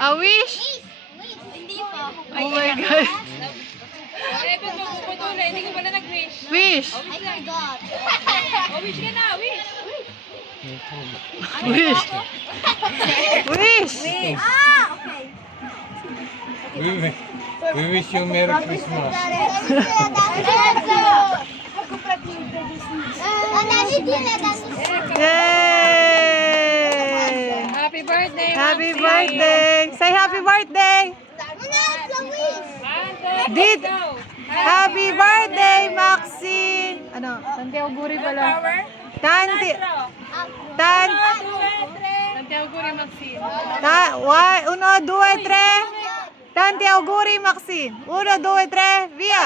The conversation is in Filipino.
A wish? Hindi pa. Oh my God. Eh, ba't magpuputulay? Hindi ka pala nag-wish. Wish. I forgot. Oh, wish ka na, wish. Wish. Wish. Ah, okay. We wish you Merry Christmas. Yay! Happy birthday, Happy birthday! Say happy birthday! Did Happy birthday, Maxine! Ano? Tante auguri pala. Tante. Tante auguri, Maxine. Uno, due, tre. Tanti auguri, Maxine. Uno, due, tre. Via!